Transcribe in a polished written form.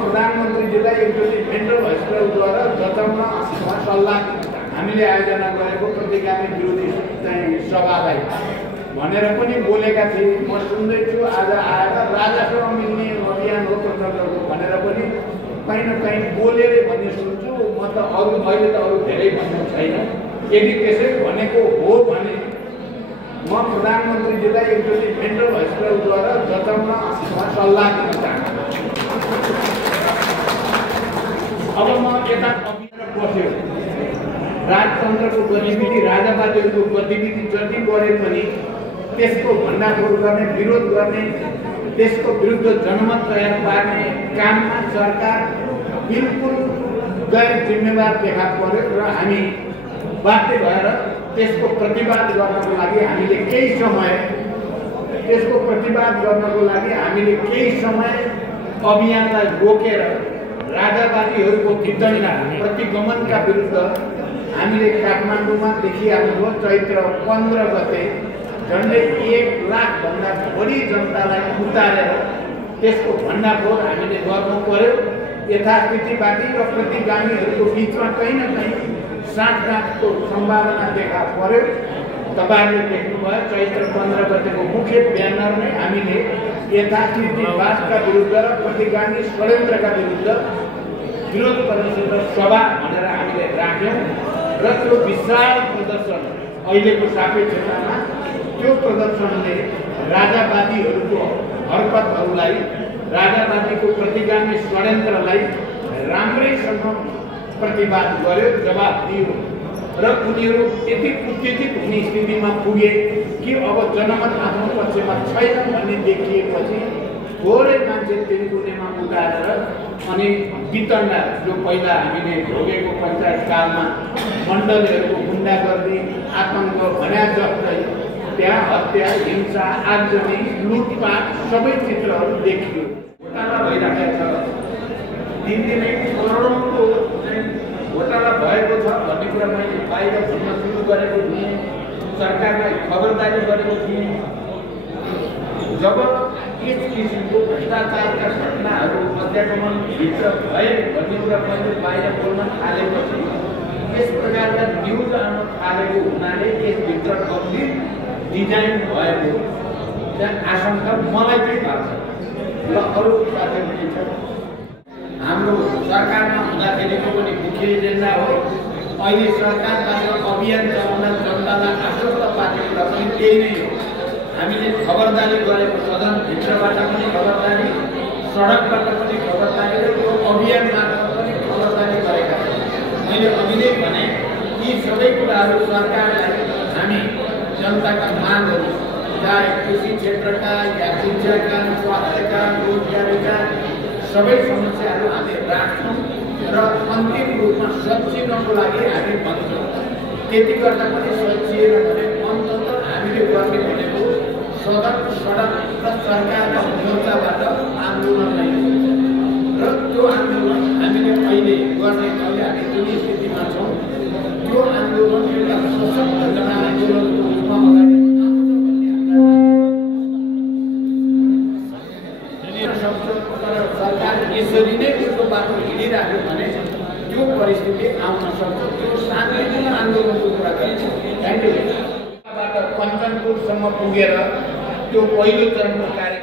प्रधानमन्त्रीजीलाई एकचोटि मेन्टल हस्पिटलद्वारा जचाउन सल्लाह हामीले आयोजना गरेको प्रतिगामी विरोधी चाहिँ सभालाई भनेर पनि बोलेका थिए। म सुन्दैछु आज आएर राजासँग मिल्ने अभियान हो प्रचण्डको भनेर पनि कहीँ न कहीँ बोलेर भन्ने सुन्छु। म त अरू मैले त अरू धेरै भन्नु छैन। यदि त्यसै भनेको हो भने म प्रधानमन्त्रीजीलाई एकचोटि मेन्टल हस्पिटलद्वारा जचाउन सल्लाह दिन चाहन्छु। अब म यता बस्यो राजतन्त्रको गतिविधि राजावादीहरूको गतिविधि जति बढे पनि त्यसको भण्डाफोड गर्ने विरोध गर्ने त्यसको विरुद्ध जनमत तयार पार्ने काममा सरकार बिल्कुल गैर जिम्मेवार देखा पर्यो र हामी बाध्य भएर त्यसको प्रतिवाद गर्नको लागि हामीले केही समय अभियानलाई रोकेर राजावादीहरूको विदण्डा प्रतिगमनका विरुद्ध हामीले काठमाडौँमा देखिहाल्नुभयो चैत्र 15 गते झन्डै 1 लाखभन्दा बढी जनतालाई उतारेर त्यसको भण्डाफोड हामीले गर्नु पर्यो। यथास्थितिवादी र प्रतिगामीहरूको बिचमा कहीँ न कहीँ साँठगाँठको सम्भावना देखा पर्यो। तपाईँहरूले देख्नुभयो चैत्र 15 गतेको मुख्य ब्यानर नै हामीले यथास्थितिवादका विरुद्ध र प्रतिगामी षड्यन्त्रका विरुद्ध विरोध प्रदर्शन र सभा भनेर हामीले राख्यौँ र त्यो विशाल प्रदर्शन अहिलेको सापेक्षतामा त्यो प्रदर्शनले राजावादीहरूको हरकतहरूलाई राजावादीको प्रतिगामी षड्यन्त्रलाई राम्रैसँग प्रतिवाद गर्यो, जवाब दियो र उनीहरू यति उत्तेजित हुने स्थितिमा पुगे कि अब जनमत आफ्नो पक्षमा छैन भन्ने देखिएपछि थोरै मान्छे तेलकुनेमा उतारेर अनि वितण्डा जो पहिला हामीले भोगेको पञ्चायत कालमा मण्डलीहरूको गुण्डागर्दी आतङ्क भन्या जस्तै त्यहाँ हत्या हिंसा आगजनी लुटपाट सबै चित्रहरू देखियो। घोटाला भइरहेको छ, दिनदिनै करोडौँको घोटाला भएको छ भन्ने कुरा मैले बाहिर भन्न सुरु गरेको थिएँ, सरकारलाई खबरदारी गरेको थिएँ। जब यस किसिमको भ्रष्टाचारका घटनाहरू अध्यागमनभित्र भए भन्ने कुरा मैले बाहिर बोल्न थालेपछि यस प्रकारका न्युज आउन थालेको हुनाले यसभित्र गम्भीर डिजाइन भएको त्यहाँ आशंका मलाई चाहिँ भएको छ र अरू साथीहरू छ। हाम्रो सरकारमा हुँदाखेरिको पनि मुख्य एजेन्डा हो। अहिले सरकारबाट अभियान चलाउँदा जनतालाई आश्वस्त पार्ने कुरा पनि त्यही नै हो। हामीले खबरदारी गरेको सदनभित्रबाट पनि खबरदारी, सडकबाट पनि खबरदारी र यो अभियान मार्फत पनि खबरदारी गरेका छौँ। मैले अघि नै भने यी सबै कुराहरू सरकारलाई हामी जनताका मागहरू चाहे कृषि क्षेत्रका या शिक्षाका, स्वास्थ्यका, रोजगारीका सबै समस्याहरू हामी राख्छौँ र अन्तिम रूपमा सब्सिनको लागि हामी भन्छौँ। त्यति गर्दा पनि सब्सिएन भने अन्ततः हामीले गर्ने भनेको सडक र सरकारका मोर्चाबाट आन्दोलन नै हो र त्यो आन्दोलन हामीले अहिले गर्ने अहिले हामी जुन स्थितिमा छौँ त्यो आन्दोलन एउटा सशक्त जनआन्दोलनको रूपमा अगाडि सरकार यसरी नै त्यसको बाटो हिँडिराख्यो भने त्यो परिस्थिति आउन सक्छ। त्यो शान्तिपूर्ण आन्दोलनको कुरा गर्छ। कञ्चनपुरसम्म पुगेर त्यो पहिलो चरणको कार्य